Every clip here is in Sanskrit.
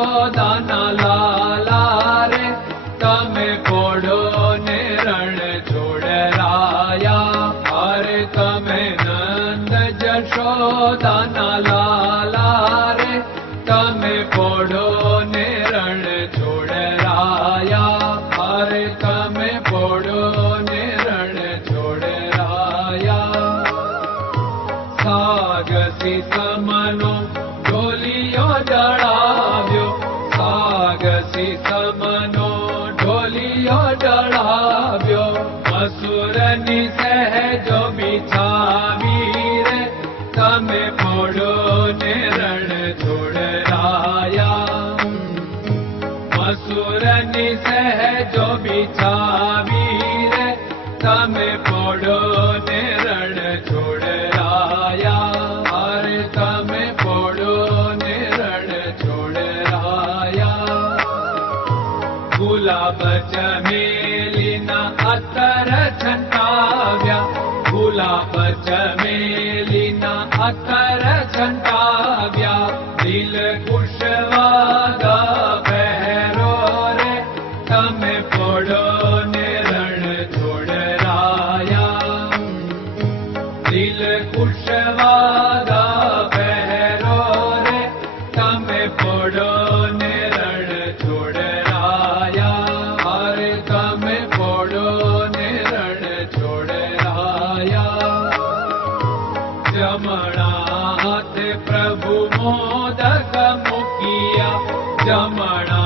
જશોદાના લાલા રે તમે પોડો ને રણ છોડરાયા અરે તમે નંદ જશોદાના લાલા રે તમે પોડો ને રણ છોડરાયા અરે તમે પોડો ને રણ છોડરાયા સાગસી સમનો जो बिछावी रे तम पोड़ो ने रण छोड़ राया अरे पोड़ो ने रण छोड़ राया गुलाब चमेलिना अतर छंटाव्या। गुलाब चमेलिना अतर छंटा मुखिया जमणा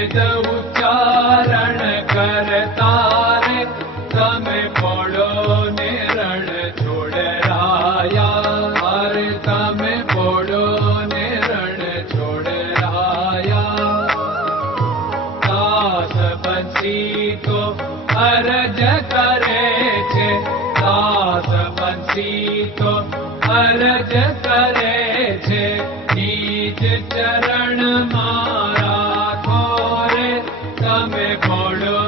उच्चारण करता पडो निर छोडराया पडो निर छोडरायास बो हर जा बतो हर ज में पड़ो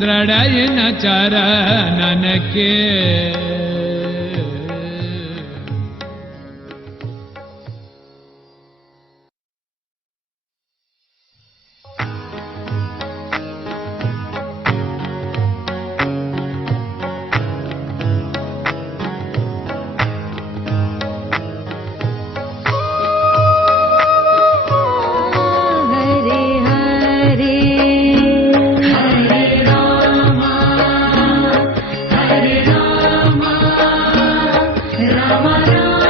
दृढयिन चरणन Rama Rama